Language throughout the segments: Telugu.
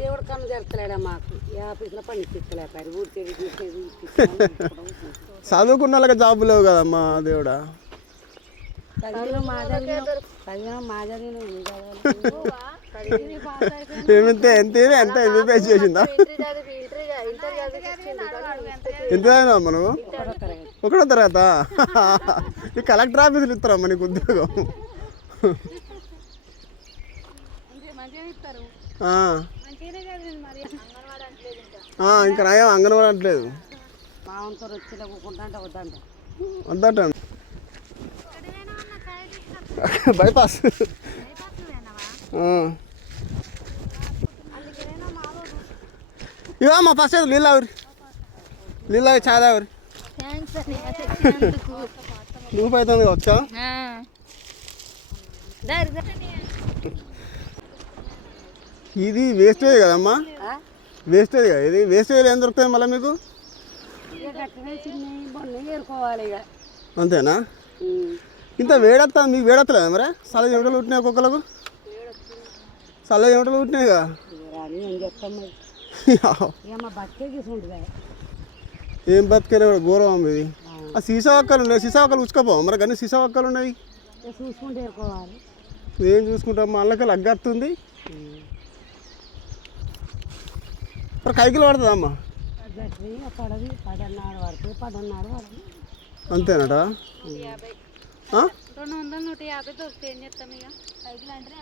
దేవుడు కన్ను జరుగుతలేడా మాకు ఏ ఆఫీస్లో పని ఇప్పించలేపారు ఊరి తిరిగి చదువుకున్న వాళ్ళకి జాబు లేవు కదమ్మా దేవుడా. ఎంత ఎంత ఎంబీబీఎస్ చేసిందా? ఎంత చదివినావమ్మా నువ్వు? ఒకటో తర్వాత ఈ కలెక్టర్ ఆఫీసులు ఇస్తారమ్మా నీకు ఉద్యోగం. ఇంకా నయం అంగన్వాడీ అంటలేదు వద్దంట బైపాస్. ఇవా మా ఫస్ట్ నీళ్ళు నీళ్ళు చాయ్ తావరి నువ్వు అవుతుంది వచ్చా. ఇది వేస్టేజ్ కదమ్మా, వేస్టేజ్ కదా ఇది. వేస్టేజ్ ఏం దొరుకుతాయి మళ్ళీ మీకు? అంతేనా? ఇంత వేడత్తా మీకు వేడత్తలేదా మరి? చల్ల చెమటలు పుట్టినాయి ఒక్కొక్కలకు, చల్ల చెమటలు పుట్టినాయిగా. ఏం బతికేనా ఘోరం అమ్మ ఇది. ఆ సీసా ఒక్కలు ఉన్నాయి, సీసా ఒక్కలు ఉచ్చుకపోవా మరి? కానీ సీసా ఒక్కలు ఉన్నాయి ఏం చూసుకుంటాం అల్లకలు అగ్గత్తుంది మరి. కైకిలు పడుతుందా అమ్మ? అంతేనట. 200-150 దొరుకుతాయి. ఏం చేస్తాం ఇక సైకిల్ అంటే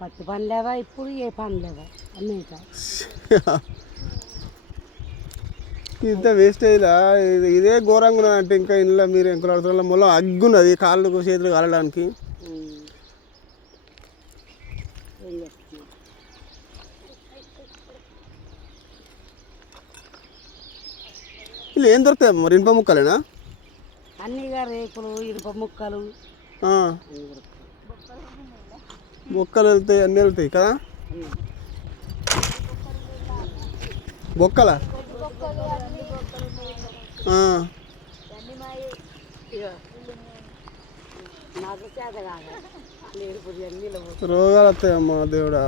పత్తి పని లేవా ఇప్పుడు, ఏ పని లేవా అన్నీ. ఇంత వేస్టేజ్లా ఇదే ఘోరంగా ఉన్నదంటే ఇంకా ఇంట్లో మీరు ఎంకులు ఆడుతున్న మొత్తం అగ్గున్నది కాళ్ళు చేతులు కాలడానికి. ఇలా ఏం దొరుకుతాయి మరి? ఇనుప ముక్కలేనా? అన్నీగా రేకులు, ఇనుప ముక్కలు, బొక్కలు వెళ్తాయి, అన్నీ వెళ్తాయి కదా. బొక్కల రోగాలు వస్తాయమ్మా దేవుడా.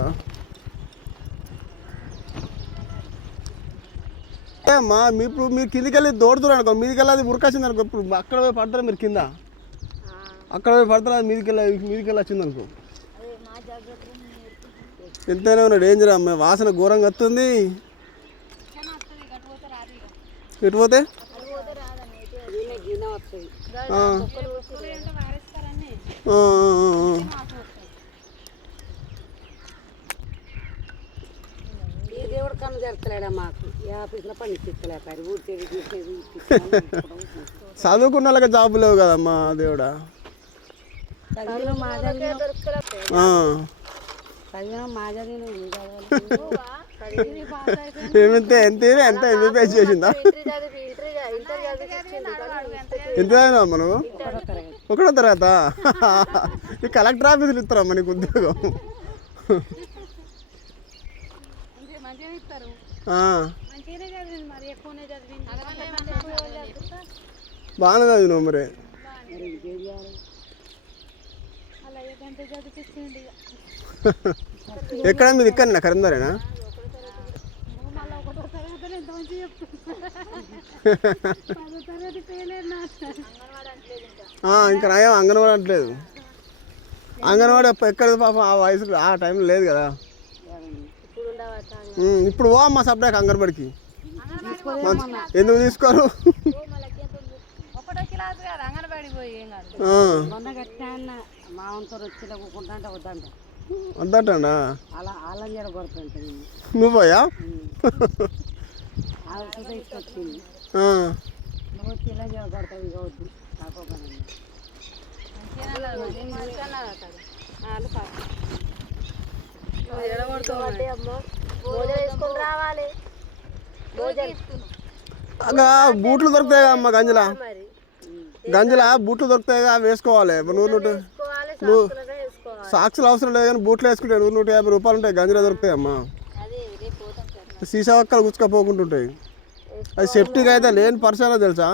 అమ్మా ఇప్పుడు మీరు కిందికి వెళ్ళి దోడుతున్నారు అనుకో, మీదికి వెళ్ళి అది ఉరకొచ్చింది అనుకో, ఇప్పుడు అక్కడ పోయి పడతారా మీరు కింద? అక్కడ పోయి పడతారా? అది మీదికి వెళ్ళి వచ్చింది అనుకో, ఎంతైనా ఉన్నా డేంజర్ అమ్మ. వాసన ఘోరంగా వస్తుంది. ఎటు పోతే దేవుడు కన్ను జరుగుతలేడా మాకు ఏ ఆఫీస్లో పని ఇప్పించలేపారు ఊరి తిరిగి చదువుకున్న వాళ్ళకి జాబు లేవు కదమ్మా దేవుడా. ఎంత ఎంత ఎంబీబీఎస్ చేసిందా? ఎంత చదివినావమ్మా నువ్వు? ఒకటో తర్వాత ఈ కలెక్టర్ ఆఫీసులు ఇస్తారమ్మా నీకు ఉద్యోగం. బాగానే చదివినావు మరి. ఎక్కడ మీది? ఇక్కడ కరీంనగరేనా? ఇంకా నయం అంగన్వాడీ అంటలేదు. అంగన్వాడీ ఎక్కడ పాపం ఆ వయసులో ఆ టైంలో లేదు కదా. ఇప్పుడు ఓ అమ్మ సబ్డాక్ అంగన్వాడికి ఎందుకు తీసుకోరు? వద్దంటా నువ్వు పోయా? అలా బూట్లు దొరుకుతాయి కదా అమ్మ గంజల బూట్లు దొరుకుతాయి కదా, వేసుకోవాలి. నువ్వు సాక్సులు అవసరం లేదు కానీ బూట్లు వేసుకుంటే 100-150 రూపాయలు ఉంటాయి. గంజల దొరుకుతాయి అమ్మా. సీసా ఒక్కలు గుచ్చుకపోకుంటుంటాయి. అది సేఫ్టీగా అయితే లేని పరిసరాలు తెలుసా?